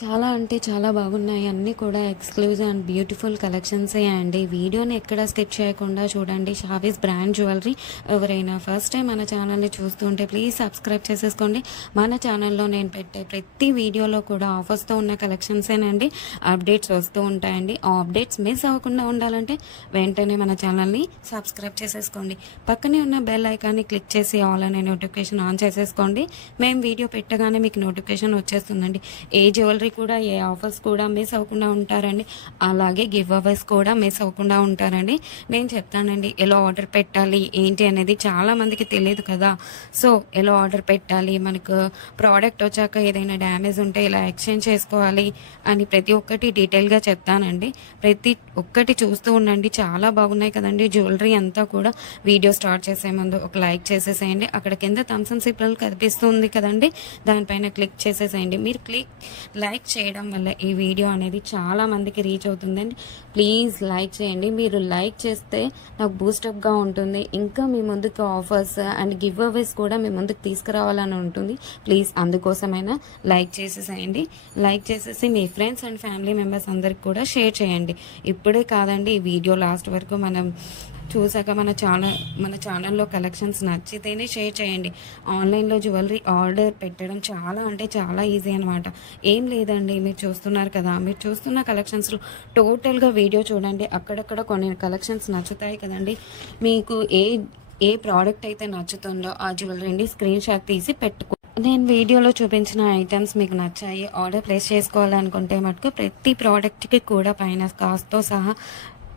చాలా అంటే చాలా బాగున్నాయి. అన్నీ కూడా ఎక్స్‌క్లూజివ్ అండ్ బ్యూటిఫుల్ కలెక్షన్సే అండి. వీడియోని ఎక్కడ స్కిప్ చేయకుండా చూడండి. Shavis brand jewellery. ఎవరైనా ఫస్ట్ టైం మన ఛానల్‌ని చూస్తుంటే ప్లీజ్ సబ్స్క్రైబ్ చేసేసుకోండి. మన ఛానల్‌లో నేను పెట్టే ప్రతి వీడియోలో కూడా ఆఫర్స్‌తో ఉన్న కలెక్షన్సేనండి అప్డేట్స్ వస్తూ ఉంటాయండి. ఆ అప్డేట్స్ మిస్ అవ్వకుండా ఉండాలంటే వెంటనే మన ఛానల్‌ని సబ్స్క్రైబ్ చేసేసుకోండి. పక్కనే ఉన్న బెల్ ఐకాన్ని క్లిక్ చేసి ఆల్ అనే నోటిఫికేషన్ ఆన్ చేసేసుకోండి. మేము వీడియో పెట్టగానే మీకు నోటిఫికేషన్ వచ్చేస్తుందండి. ఏ జ్యువెలరీ కూడా ఏ ఆఫర్స్ కూడా మిస్ అవ్వకుండా ఉంటారండి. అలాగే గివ్ అవేస్ కూడా మిస్ అవ్వకుండా ఉంటారండి. నేను చెప్తానండి ఎలా ఆర్డర్ పెట్టాలి ఏంటి అనేది చాలా మందికి తెలియదు కదా. సో ఎలా ఆర్డర్ పెట్టాలి, మనకు ప్రోడక్ట్ వచ్చాక ఏదైనా డ్యామేజ్ ఉంటే ఇలా ఎక్స్చేంజ్ చేసుకోవాలి అని ప్రతి ఒక్కటి డీటెయిల్గా చెప్తానండి. ప్రతి ఒక్కటి చూస్తూ ఉండండి. చాలా బాగున్నాయి కదండి జ్యువెలరీ అంతా కూడా. వీడియో స్టార్ట్ చేసే ముందు ఒక లైక్ చేసేసేయండి. అక్కడ కింద థమ్స్ అప్ సింబల్ కనిపిస్తుంది కదండి, దానిపైన క్లిక్ చేసేసేయండి. మీరు లైక్ చేయడం వల్ల ఈ వీడియో అనేది చాలా మందికి రీచ్ అవుతుందండి. ప్లీజ్ లైక్ చేయండి. మీరు లైక్ చేస్తే నాకు బూస్టప్గా ఉంటుంది. ఇంకా మీ ముందుకు ఆఫర్స్ అండ్ గివ్ అవేస్ కూడా మీ ముందుకు తీసుకురావాలని ఉంటుంది. ప్లీజ్ అందుకోసమైనా లైక్ చేసేసేయండి. లైక్ చేసేసి మీ ఫ్రెండ్స్ అండ్ ఫ్యామిలీ మెంబర్స్ అందరికి కూడా షేర్ చేయండి. ఇప్పుడే కాదండి, ఈ వీడియో లాస్ట్ వరకు మనం చూసాక మన ఛానల్లో కలెక్షన్స్ నచ్చితేనే షేర్ చేయండి. ఆన్లైన్లో జ్యువెలరీ ఆర్డర్ పెట్టడం చాలా అంటే చాలా ఈజీ అనమాట. ఏం లేదండి, మీరు చూస్తున్నారు కదా, మీరు చూస్తున్న కలెక్షన్స్లో టోటల్గా వీడియో చూడండి. అక్కడక్కడ కొన్ని కలెక్షన్స్ నచ్చుతాయి కదండి. మీకు ఏ ప్రోడక్ట్ అయితే నచ్చుతుందో ఆ జ్యువెలరీని స్క్రీన్ షాట్ తీసి పెట్టుకో. నేను వీడియోలో చూపించిన ఐటమ్స్ మీకు నచ్చాయి, ఆర్డర్ ప్లేస్ చేసుకోవాలనుకుంటే మటుకు ప్రతి ప్రోడక్ట్కి కూడా పైన కాస్ట్తో సహా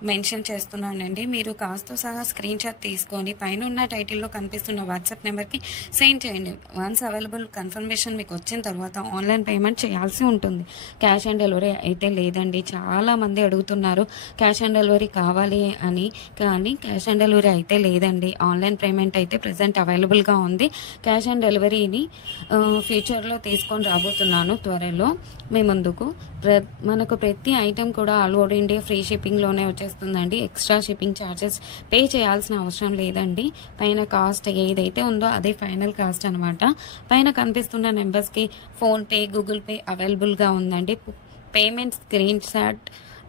మెన్షన్ చేస్తున్నానండి. మీరు కాస్ట్తో సహా స్క్రీన్ షాట్ తీసుకొని పైన ఉన్న టైటిల్లో కనిపిస్తున్న వాట్సాప్ నెంబర్కి సెండ్ చేయండి. వన్స్ అవైలబుల్ కన్ఫర్మేషన్ మీకు వచ్చిన తర్వాత ఆన్లైన్ పేమెంట్ చేయాల్సి ఉంటుంది. క్యాష్ ఆన్ డెలివరీ అయితే లేదండి. చాలామంది అడుగుతున్నారు క్యాష్ ఆన్ డెలివరీ కావాలి అని, కానీ క్యాష్ ఆన్ డెలివరీ అయితే లేదండి. ఆన్లైన్ పేమెంట్ అయితే ప్రజెంట్ అవైలబుల్గా ఉంది. క్యాష్ ఆన్ డెలివరీని ఫ్యూచర్లో తీసుకొని రాబోతున్నాను త్వరలో మీ ముందుకు. మనకు ప్రతి ఐటెం కూడా ఆల్ ఓవర్ ఇండియా ఫ్రీ షిప్పింగ్లోనే వచ్చేస్తుందండి. ఎక్స్ట్రా షిప్పింగ్ ఛార్జెస్ పే చేయాల్సిన అవసరం లేదండి. పైన కాస్ట్ ఏదైతే ఉందో అదే ఫైనల్ కాస్ట్ అనమాట. పైన కనిపిస్తున్న నెంబర్స్కి ఫోన్పే, గూగుల్ పే అవైలబుల్గా ఉందండి. Payment screen shot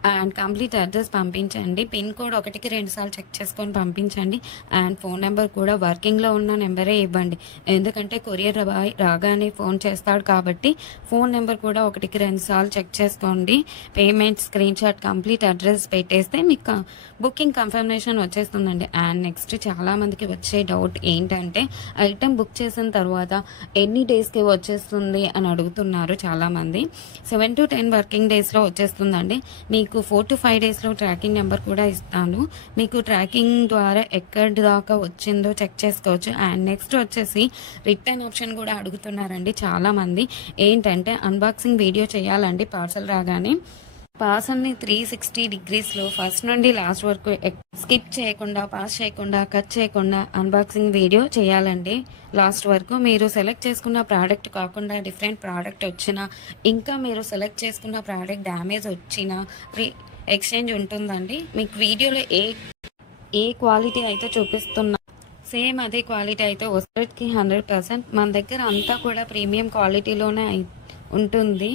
and complete address పంపించండి. పిన్ కోడ్ 1కి 2 సార్లు చెక్ చేసుకొని పంపించండి. అండ్ ఫోన్ నెంబర్ కూడా వర్కింగ్లో ఉన్న నెంబరే ఇవ్వండి. ఎందుకంటే కొరియర్ బాయ్ రాగానే ఫోన్ చేస్తాడు కాబట్టి ఫోన్ నెంబర్ కూడా 1కి 2 సార్లు చెక్ చేసుకోండి. Payment screen shot complete address పెట్టేస్తే మీకు బుకింగ్ కన్ఫర్మేషన్ వచ్చేస్తుందండి. అండ్ నెక్స్ట్ చాలామందికి వచ్చే డౌట్ ఏంటంటే ఐటెం బుక్ చేసిన తర్వాత ఎన్ని డేస్కి వచ్చేస్తుంది అని అడుగుతున్నారు చాలామంది. 7 to 10 వర్కింగ్ డేస్లో వచ్చేస్తుందండి. మీకు 4 to 5 డేస్లో ట్రాకింగ్ నెంబర్ కూడా ఇస్తాను. మీకు ట్రాకింగ్ ద్వారా ఎక్కడి దాకా వచ్చిందో చెక్ చేసుకోవచ్చు. అండ్ నెక్స్ట్ వచ్చేసి రిటర్న్ ఆప్షన్ కూడా అడుగుతున్నారండి చాలామంది. ఏంటంటే అన్బాక్సింగ్ వీడియో చేయాలండి పార్సల్ రాగానే. పార్సల్ని 360 డిగ్రీస్లో ఫస్ట్ నుండి లాస్ట్ వరకు స్కిప్ చేయకుండా, పాస్ చేయకుండా, కట్ చేయకుండా అన్బాక్సింగ్ వీడియో చేయాలండి లాస్ట్ వరకు. మీరు సెలెక్ట్ చేసుకున్న ప్రోడక్ట్ కాకుండా డిఫరెంట్ ప్రోడక్ట్ వచ్చినా, ఇంకా మీరు సెలెక్ట్ చేసుకున్న ప్రోడక్ట్ డ్యామేజ్ వచ్చినా ఎక్స్చేంజ్ ఉంటుందండి. మీకు వీడియోలో ఏ క్వాలిటీ అయితే చూపిస్తున్నా సేమ్ అదే క్వాలిటీ అయితే వస్తుంది 100%. మన దగ్గర అంతా కూడా ప్రీమియం క్వాలిటీలోనే ఉంటుంది.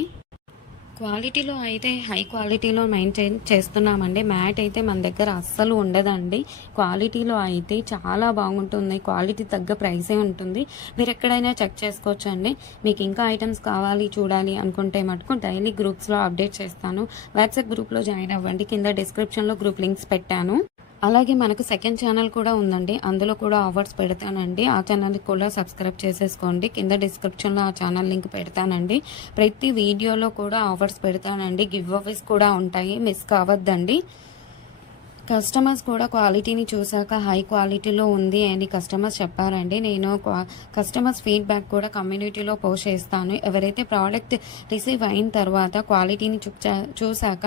క్వాలిటీలో అయితే హై క్వాలిటీలో మెయింటైన్ చేస్తున్నామండి. మ్యాట్ అయితే మన దగ్గర అస్సలు ఉండదండి. క్వాలిటీలో అయితే చాలా బాగుంటుంది. క్వాలిటీ తగ్గ ప్రైసే ఉంటుంది. మీరు ఎక్కడైనా చెక్ చేసుకోవచ్చు అండి. మీకు ఇంకా ఐటమ్స్ కావాలి చూడాలి అనుకుంటే మటుకు డైలీ గ్రూప్స్లో అప్డేట్ చేస్తాను. వాట్సాప్ గ్రూప్లో జాయిన్ అవ్వండి. కింద డిస్క్రిప్షన్లో గ్రూప్ లింక్స్ పెట్టాను. అలాగే మనకు సెకండ్ ఛానల్ కూడా ఉందండి. అందులో కూడా ఆఫర్స్ పెడతానండి. ఆ ఛానల్కి కూడా సబ్స్క్రైబ్ చేసేసుకోండి. కింద డిస్క్రిప్షన్లో ఆ ఛానల్ లింక్ పెడతానండి. ప్రతి వీడియోలో కూడా ఆఫర్స్ పెడతానండి. గివ్ అవేస్ కూడా ఉంటాయి, మిస్ కావద్దండి. కస్టమర్స్ కూడా క్వాలిటీని చూసాక హై క్వాలిటీలో ఉంది అని కస్టమర్స్ చెప్పారండి. నేను కస్టమర్స్ ఫీడ్బ్యాక్ కూడా కమ్యూనిటీలో పోస్ట్ చేస్తాను. ఎవరైతే ప్రోడక్ట్ రిసీవ్ అయిన తర్వాత క్వాలిటీని చూసాక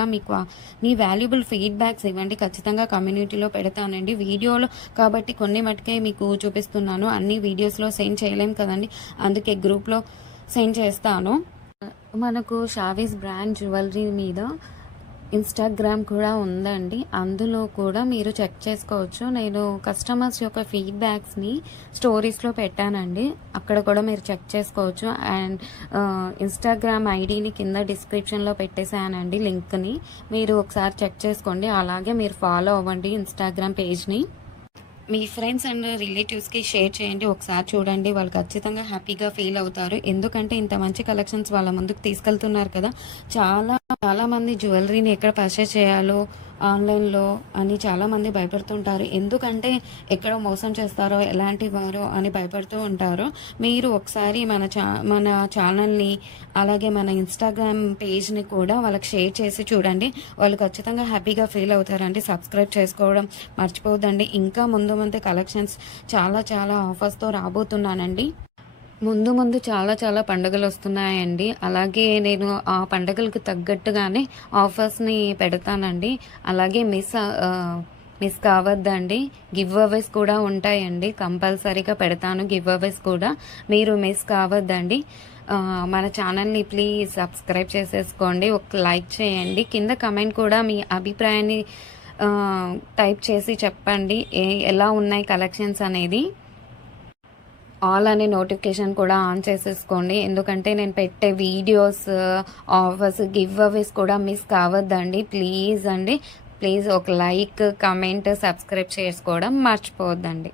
మీ వాల్యుబుల్ ఫీడ్బ్యాక్స్ ఇవ్వండి. ఖచ్చితంగా కమ్యూనిటీలో పెడతానండి. వీడియోలో కాబట్టి కొన్ని మటుకే మీకు చూపిస్తున్నాను. అన్ని వీడియోస్లో సెండ్ చేయలేం కదండి, అందుకే గ్రూప్లో సెండ్ చేస్తాను. మనకు షావీస్ బ్రాండ్ జ్యువెలరీ మీద ఇన్‌స్టాగ్రామ్ కూడా ఉందండి. అందులో కూడా మీరు చెక్ చేసుకోవచ్చు. నేను కస్టమర్స్ యొక్క ఫీడ్‌బ్యాక్స్‌ని స్టోరీస్‌లో పెట్టానండి. అక్కడ కూడా మీరు చెక్ చేసుకోవచ్చు. అండ్ ఇన్‌స్టాగ్రామ్ ఐడీని కింద డిస్క్రిప్షన్‌లో పెట్టేసానండి లింక్‌ని. మీరు ఒకసారి చెక్ చేసుకోండి. అలాగే మీరు ఫాలో అవ్వండి ఇన్‌స్టాగ్రామ్ పేజ్‌ని. మీ ఫ్రెండ్స్ అండ్ రిలేటివ్స్‌కి షేర్ చేయండి. ఒకసారి చూడండి. వాళ్ళు ఖచ్చితంగా హ్యాపీగా ఫీల్ అవుతారు. ఎందుకంటే ఇంత మంచి కలెక్షన్స్ వాళ్ళ ముందుకు తీసుకెళ్తున్నారు కదా! చాలా చాలామంది జ్యువెలరీని ఎక్కడ పర్చేస్ చేయాలో ఆన్‌లైన్‌లో అని చాలామంది భయపడుతుంటారు. ఎందుకంటే ఎక్కడ మోసం చేస్తారో, ఎలాంటి వారో అని భయపడుతూ ఉంటారు. మీరు ఒకసారి మన ఛానల్‌ని అలాగే మన ఇన్‌స్టాగ్రామ్ పేజ్‌ని కూడా వాళ్ళకి షేర్ చేసి చూడండి. వాళ్ళు ఖచ్చితంగా హ్యాపీగా ఫీల్ అవుతారండి. సబ్స్క్రైబ్ చేసుకోవడం మర్చిపోవద్దండి. ఇంకా ముందు ముందు కలెక్షన్స్ చాలా ఆఫర్స్‌తో రాబోతున్నానండి. ముందు చాలా పండుగలొస్తున్నాయండి. అలాగే నేను ఆ పండుగలకు తగ్గట్టుగానే ఆఫర్స్‌ని పెడతానండి. అలాగే మిస్ కావద్దండి. గివ్ అవేస్ కూడా ఉంటాయండి. కంపల్సరీగా పెడతాను గివ్ అవేస్ కూడా. మీరు మిస్ కావద్దండి. మన ఛానల్‌ని ప్లీజ్ సబ్స్క్రైబ్ చేసేసుకోండి. ఒక లైక్ చేయండి. కింద కమెంట్ కూడా మీ అభిప్రాయాన్ని టైప్ చేసి చెప్పండి. ఎలా ఉన్నాయి కలెక్షన్స్ అనేది. ఆల్ అనే నోటిఫికేషన్ కూడా ఆన్ చేసేసుకోండి. ఎందుకంటే నేను పెట్టే వీడియోస్, ఆఫర్స్, గివ్ అవేస్ కూడా మిస్ కావద్దండి. ప్లీజ్ అండి. ప్లీజ్ ఒక లైక్, కమెంట్, సబ్స్క్రైబ్ చేసుకోవడం మర్చిపోవద్దండి.